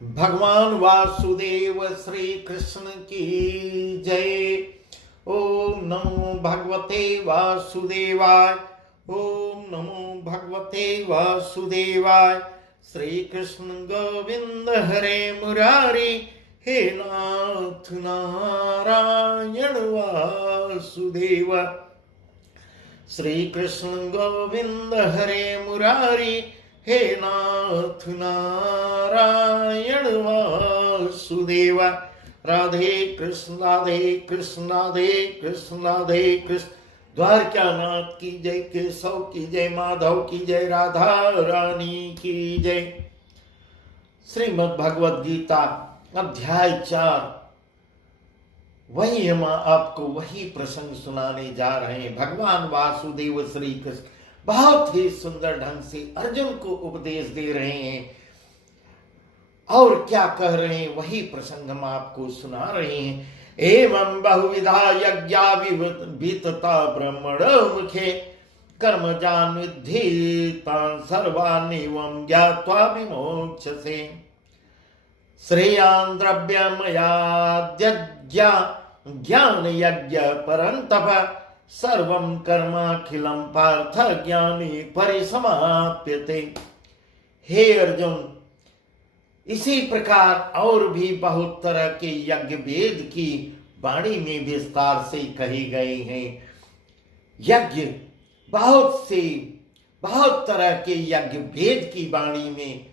भगवान वासुदेव श्री कृष्ण की जय। ओम नमो भगवते वासुदेवाय। ओम नमो भगवते वासुदेवाय। श्री कृष्ण गोविंद हरे मुरारी। हे नाथ नारायण वासुदेव। श्री कृष्ण गोविंद हरे मुरारी। हे नाथ नारायण वासुदेव। राधे कृष्ण राधे कृष्ण राधे कृष्ण राधे कृष्ण। द्वारकानाथ की जय, केशव की जय, माधव की जय, राधा रानी की जय। श्रीमद् भगवद गीता अध्याय 4। वही हम आपको वही प्रसंग सुनाने जा रहे हैं। भगवान वासुदेव श्री कृष्ण बहुत ही सुंदर ढंग से अर्जुन को उपदेश दे रहे हैं और क्या कह रहे हैं वही प्रसंग हम आपको सुना रहे हैं। एवं बहुविधा यज्ञा वितता ब्रह्मणो मुखे कर्मजान विद्धि तान् सर्वान्नेवं ज्ञात्वा विमोक्ष्यसे। श्रेयान् द्रव्यमयाद्यज्ञ ज्ञान यज्ञ परन्तप सर्वं कर्माखिलं पार्थ ज्ञानी परिसमाप्यते। हे अर्जुन, इसी प्रकार और भी बहुत तरह के यज्ञ वेद की वाणी में विस्तार से कहे गए हैं। यज्ञ बहुत तरह के यज्ञ वेद की वाणी में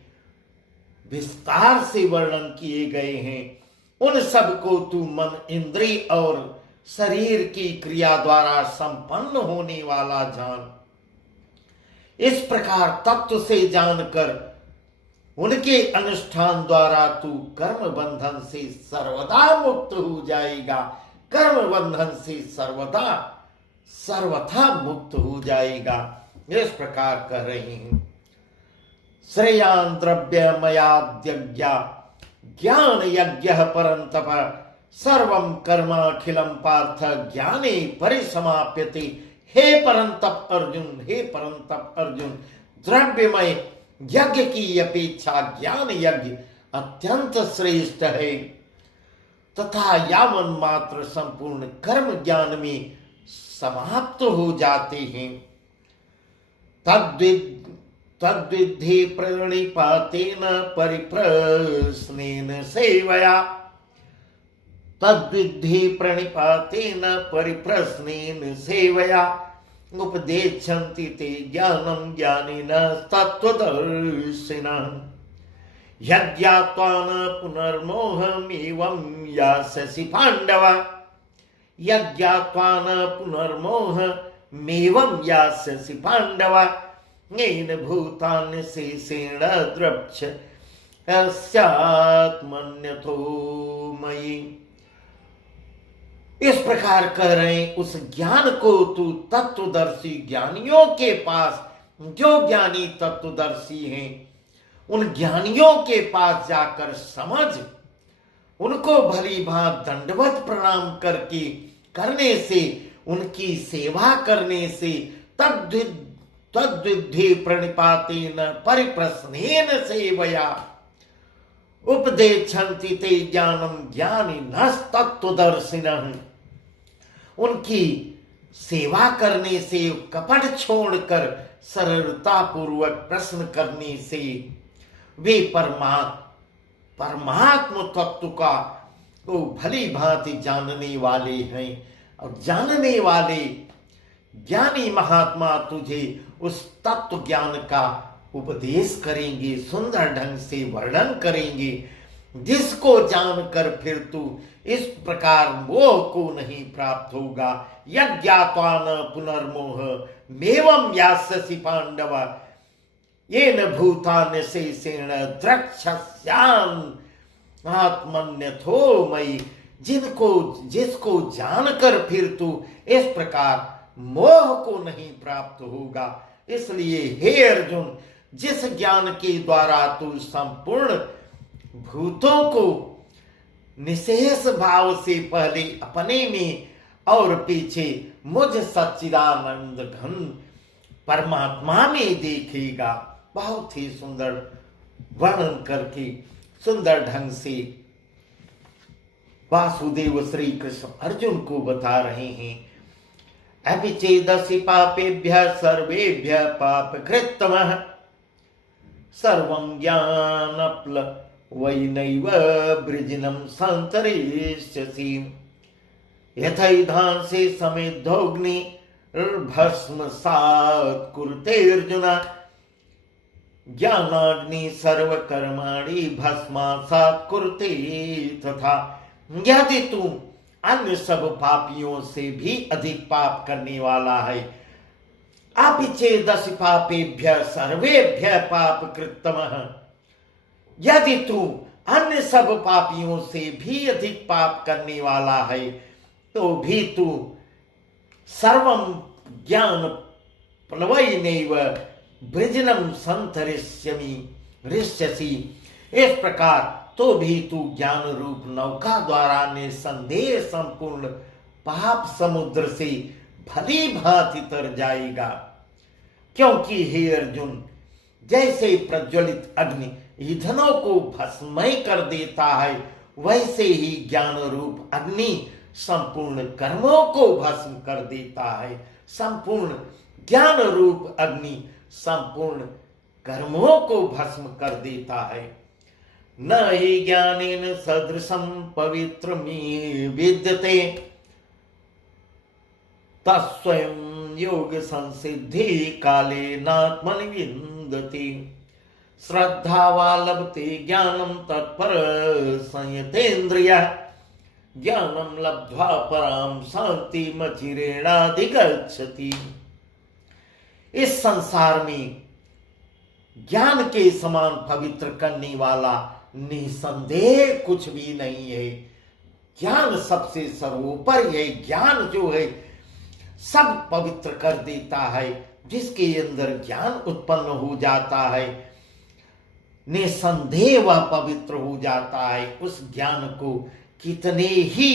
विस्तार से वर्णन किए गए हैं। उन सब को तू मन, इंद्रिय और शरीर की क्रिया द्वारा संपन्न होने वाला जान। इस प्रकार तत्व से जानकर उनके अनुष्ठान द्वारा तू कर्म बंधन से सर्वदा मुक्त हो जाएगा। कर्म बंधन से सर्वथा मुक्त हो जाएगा। इस प्रकार कह रहे हैं। श्रेयान् द्रव्यमयाद्यज्ञ ज्ञान यज्ञ परन्तप सर्वं कर्माखिलं पार्थ ज्ञाने परिसमाप्यते। हे परंतप अर्जुन, द्रव्यमय यज्ञ की अपेक्षा ज्ञान यज्ञ अत्यंत श्रेष्ठ है तथा यावन मात्र संपूर्ण कर्म ज्ञान में समाप्त हो जाते हैं। तद्विद्धि प्रणिपातेन परिप्रश्नेन सेवया। तद्विद्धि प्रणिपातेन परिप्रश्नेन सेवया उपदेच्छन्ति ते ज्ञानं ज्ञानिनः तत्त्वदर्शिनः। यज्ञात्वा न पुनर्मोहमेवं यास्यसि पाण्डव। यज्ञात्वा न पुनर्मोहमेवं यास्यसि पाण्डव। येन भूतानि शेषेण द्रक्ष्यस्यात्मन्यथो मयि। इस प्रकार कह रहे हैं, उस ज्ञान को तू तत्वदर्शी ज्ञानियों के पास, जो ज्ञानी तत्वदर्शी हैं, उन ज्ञानियों के पास जाकर समझ। उनको भली भांति दंडवत प्रणाम करने से, उनकी सेवा करने से तद्विद्धि प्रणिपातेन परिप्रश्नेन सेवया उपदेच्छन्ति ते ज्ञानं ज्ञानिनः तत्त्वदर्शिनः। उनकी सेवा करने से, कपट छोड़कर सरलता पूर्वक प्रश्न करने से वे परमात्म तत्व का वो भली भांति जानने वाले हैं। और जानने वाले ज्ञानी महात्मा तुझे उस तत्व ज्ञान का उपदेश करेंगे, सुंदर ढंग से वर्णन करेंगे, जिसको जानकर फिर तू इस प्रकार मोह को नहीं प्राप्त होगा। यज्ञात्वा न पुनर्मोहमेवं यास्यसि पांडव। येन भूतानि शेषेण द्रक्ष्यस्यान् आत्मन्यथो मयि। जिसको जानकर फिर तू इस प्रकार मोह को नहीं प्राप्त होगा। इसलिए हे अर्जुन, जिस ज्ञान के द्वारा तू संपूर्ण भूतों को निशेष भाव से पहले अपने में और पीछे मुझ सच्चिदानंद घन परमात्मा में देखेगा। बहुत ही सुंदर वर्णन करके सुंदर ढंग से वासुदेव श्री कृष्ण अर्जुन को बता रहे हैं। अपि चेदसि पापेभ्यः सर्वेभ्यः पापकृत्तमः सर्वं ज्ञानप्लवैनैव वृजिनं सन्तरिष्यसि यथैधांसि समिद्धोऽग्निर्भस्मसात् कुरुते अर्जुन ज्ञानाग्नि सर्वकर्माणि भस्मासात् कुरुते तथा यदि तू अन्य सब पापियों से भी अधिक पाप करने वाला है, अपि चेदसि पापेभ्यः सर्वेभ्यः पापकृत्तमः, यदि तू अन्य सब पापियों से भी अधिक पाप करने वाला है तो भी तू सर्वं ज्ञान प्लवैनैव वृजनं सन्तरिष्यसि, इस प्रकार तो भी तू ज्ञान रूप नौका द्वारा निसंदेह संपूर्ण पाप समुद्र से भली भांति तर जाएगा। क्योंकि हे अर्जुन, जैसे प्रज्वलित अग्नि ईंधनों को भस्मय कर देता है, वैसे ही ज्ञान रूप अग्नि संपूर्ण कर्मों को भस्म कर देता है। संपूर्ण ज्ञान रूप अग्नि संपूर्ण कर्मों को भस्म कर देता है। न हि ज्ञानेन सदृशं पवित्रमी विद्यते तत्स्वयं योग संसिद्धि कालेनात्मनि विन्दति श्रद्धावा लभते ज्ञानं तत्पर संयतेन्द्रियः ज्ञानं लब्ध्वा परां शान्तिमचिरेणाधिगच्छति। इस संसार में ज्ञान के समान पवित्र करने वाला निसंदेह कुछ भी नहीं है। ज्ञान सबसे सर्वोपरि है। ज्ञान जो है सब पवित्र कर देता है। जिसके अंदर ज्ञान उत्पन्न हो जाता है, निसंदेह वह पवित्र हो जाता है। उस ज्ञान को कितने ही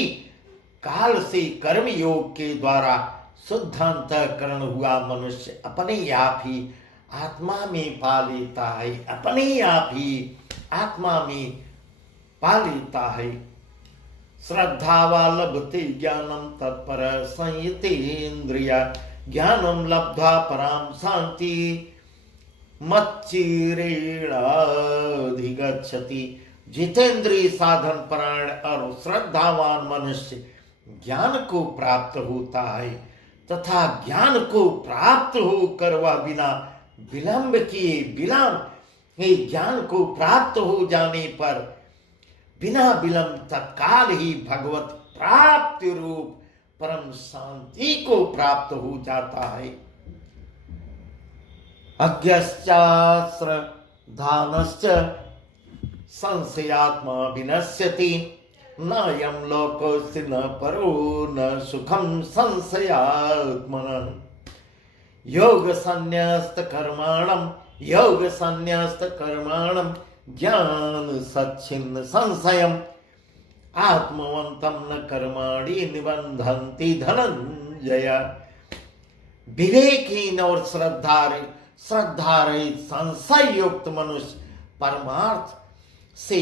काल से कर्म योग के द्वारा शुद्धांतःकरण हुआ मनुष्य अपने आप ही आत्मा में पा लेता है, अपने आप ही आत्मा में पा लेता है। श्रद्धावा लभते ज्ञानम तत्पर संयतेन्द्रिय ज्ञानम लब्ध्वा पराम शांति मच्चिरेणाधिगच्छति। जितेंद्रिय साधन परायण और श्रद्धावान मनुष्य ज्ञान को प्राप्त होता है तथा ज्ञान को प्राप्त होकर वह बिना विलंब किए ज्ञान को प्राप्त हो जाने पर बिना विलंब तत्काल ही भगवत प्राप्ति रूप परम शांति को प्राप्त हो जाता है। अज्ञश्चाश्रधानश्च संशयात्मा विनश्यति नायं लोकोऽस्ति न परो न सुखं संशयात्मनः योग संन्यस्त कर्माणं ज्ञान सच्छिन्न संशयम् आत्मवन्तं न कर्माणि निबन्धन्ति धनंजय। विवेकहीन और श्रद्धा रहित संशय युक्त मनुष्य परमार्थ से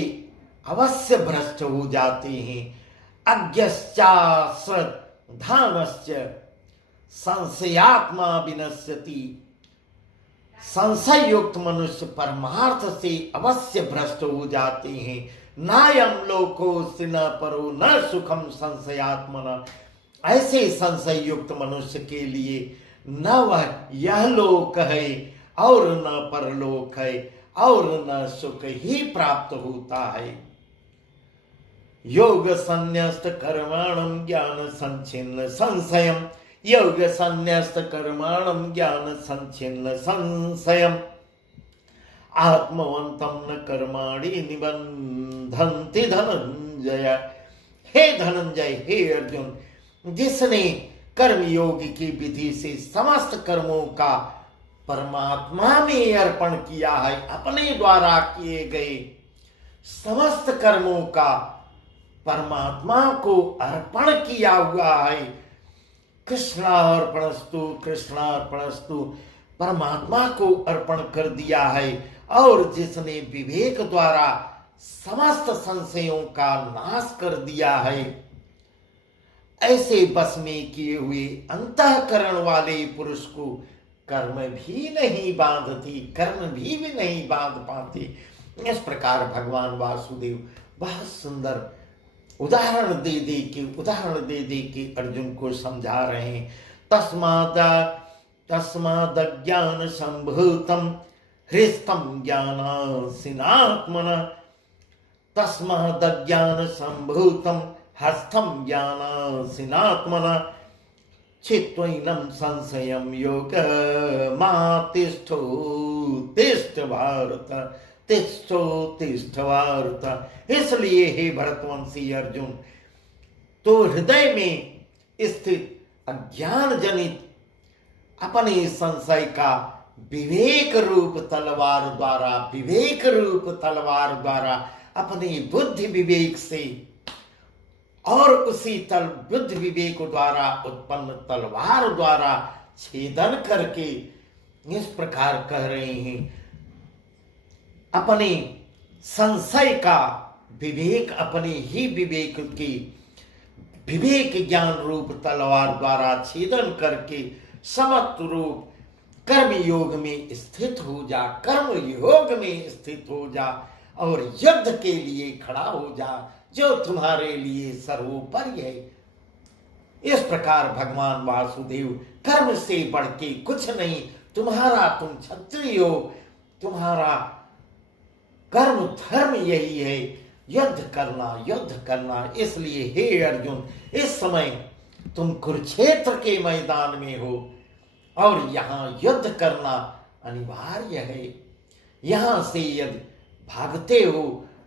अवश्य भ्रष्ट हो जाते हैं। अज्ञश्चाश्रधानश्च संशयात्मा विनश्यति। संशय युक्त मनुष्य परमार्थ से अवश्य भ्रष्ट हो जाते हैं। नायं लोकोऽस्ति न परो न सुखम संशयात्मना। ऐसे संशय युक्त मनुष्य के लिए न वह यह लोक है और न परलोक है और न सुख ही प्राप्त होता है। योग संन्यस्त कर्माणं ज्ञान संच्छिन्न संशयम् योग संन्यस्त कर्माणं ज्ञान संच्छिन्न संशयम् आत्मवन्तं न कर्माणि निबन्धन्ति धनंजय। हे धनंजय, हे अर्जुन, जिसने कर्म योग की विधि से समस्त कर्मों का परमात्मा में अर्पण किया है, अपने द्वारा किए गए समस्त कर्मों का परमात्मा को अर्पण किया हुआ है। कृष्णार्पणस्तु परमात्मा को अर्पण कर दिया है। और जिसने विवेक द्वारा समस्त संशयों का नाश कर दिया है। ऐसे बस में किए हुए अंतःकरण वाले पुरुष को कर्म भी नहीं बांधती, कर्म भी नहीं बांध पाते। इस प्रकार भगवान वासुदेव बहुत सुंदर उदाहरण दे दे के अर्जुन को समझा रहे हैं। तस्माद ज्ञान संभूतम हृष्टम ज्ञानासिनात्मना, तस्माद ज्ञान संभूतम हस्तम ज्ञानासिनात्मना, चित्वैनं संशयं योग मा तिष्ठो तिष्ठ भारत, तिष्ठो तिष्ठ भारत। इसलिए हे भरतवंशी अर्जुन, तो हृदय में स्थित अज्ञान जनित अपने संशय का विवेक रूप तलवार द्वारा अपने बुद्धि विवेक से और उसी बुद्धि विवेक द्वारा उत्पन्न तलवार द्वारा छेदन करके इस प्रकार कह रहे हैं, अपने संशय का विवेक अपने ही विवेक की विवेक ज्ञान रूप तलवार द्वारा छेदन करके समत्व रूप कर्म योग में स्थित हो जा, कर्म योग में स्थित हो जा और युद्ध के लिए खड़ा हो जा, जो तुम्हारे लिए सर्वोपरि है। इस प्रकार भगवान वासुदेव कर्म से बढ़ के कुछ नहीं, तुम क्षत्रिय हो, तुम्हारा कर्म धर्म यही है, युद्ध करना। इसलिए हे अर्जुन, इस समय तुम कुरुक्षेत्र के मैदान में हो और यहाँ युद्ध करना अनिवार्य है। यहाँ से यदि भागते हो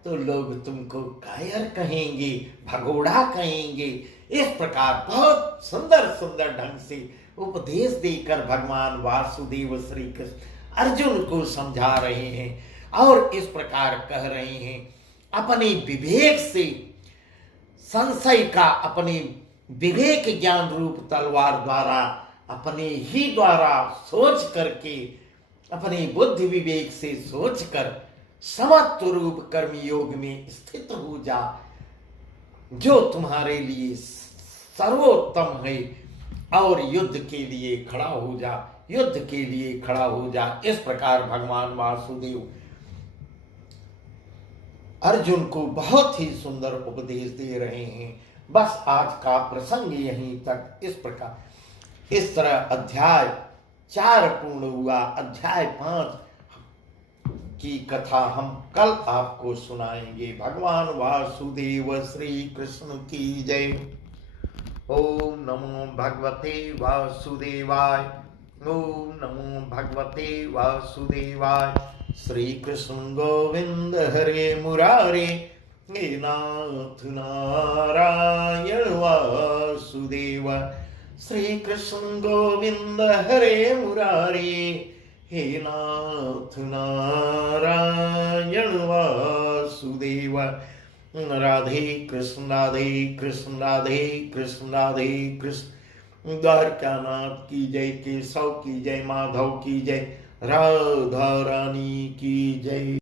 तो लोग तुमको कायर कहेंगे, भगोड़ा कहेंगे। इस प्रकार बहुत सुंदर ढंग से उपदेश देकर भगवान वासुदेव श्री कृष्ण अर्जुन को समझा रहे हैं और इस प्रकार कह रहे हैं, अपने विवेक से संशय का अपने विवेक ज्ञान रूप तलवार द्वारा अपने ही द्वारा सोच करके, अपने बुद्धि विवेक से सोचकर समत्व रूप कर्म योग में स्थित हो जा, जो तुम्हारे लिए सर्वोत्तम है, और युद्ध के लिए खड़ा हो जा। इस प्रकार भगवान वासुदेव अर्जुन को बहुत ही सुंदर उपदेश दे रहे हैं। बस आज का प्रसंग यहीं तक। इस तरह अध्याय 4 पूर्ण हुआ। अध्याय 5 की कथा हम कल आपको सुनाएंगे। भगवान वासुदेव श्री कृष्ण की जय। ओम नमो भगवते वासुदेवाय। ओम नमो भगवते वासुदेवाय। श्री कृष्ण गोविंद हरे मुरारे, हे नाथ नारायण वासुदेव। श्री कृष्ण गोविंद हरे मुरारे, हे नाथ नारायण वासुदेव। राधे कृष्ण राधे कृष्ण राधे कृष्ण राधे कृष्ण। द्वारकानाथ की जय, केशव की जय, माधव की जय, राधा रानी की जय।